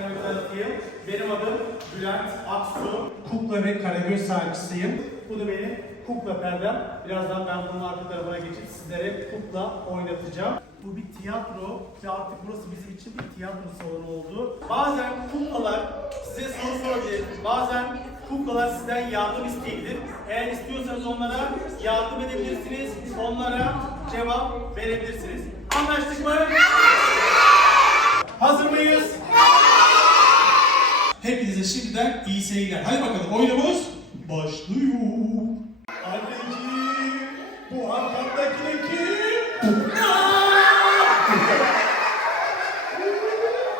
kendimi tanıtayım. Benim adım Bülent Aksu. Kukla ve Karagöz sanatçısıyım. Bu da benim kukla perdem. Birazdan ben bunun arka tarafına geçip sizlere kukla oynatacağım. Bu bir tiyatro ve artık burası bizim için bir tiyatro salonu oldu. Bazen kuklalar size soru sorabilir. Bazen kuklalar sizden yardım isteyebilir. Eğer istiyorsanız onlara yardım edebilirsiniz. Onlara cevap verebilirsiniz. Anlaştık mı? Hazır mıyız? Hepinize şimdiden iyi seyirler. Hadi bakalım oyunumuz başlıyor. Anneciğim, bu arkamdaki kim?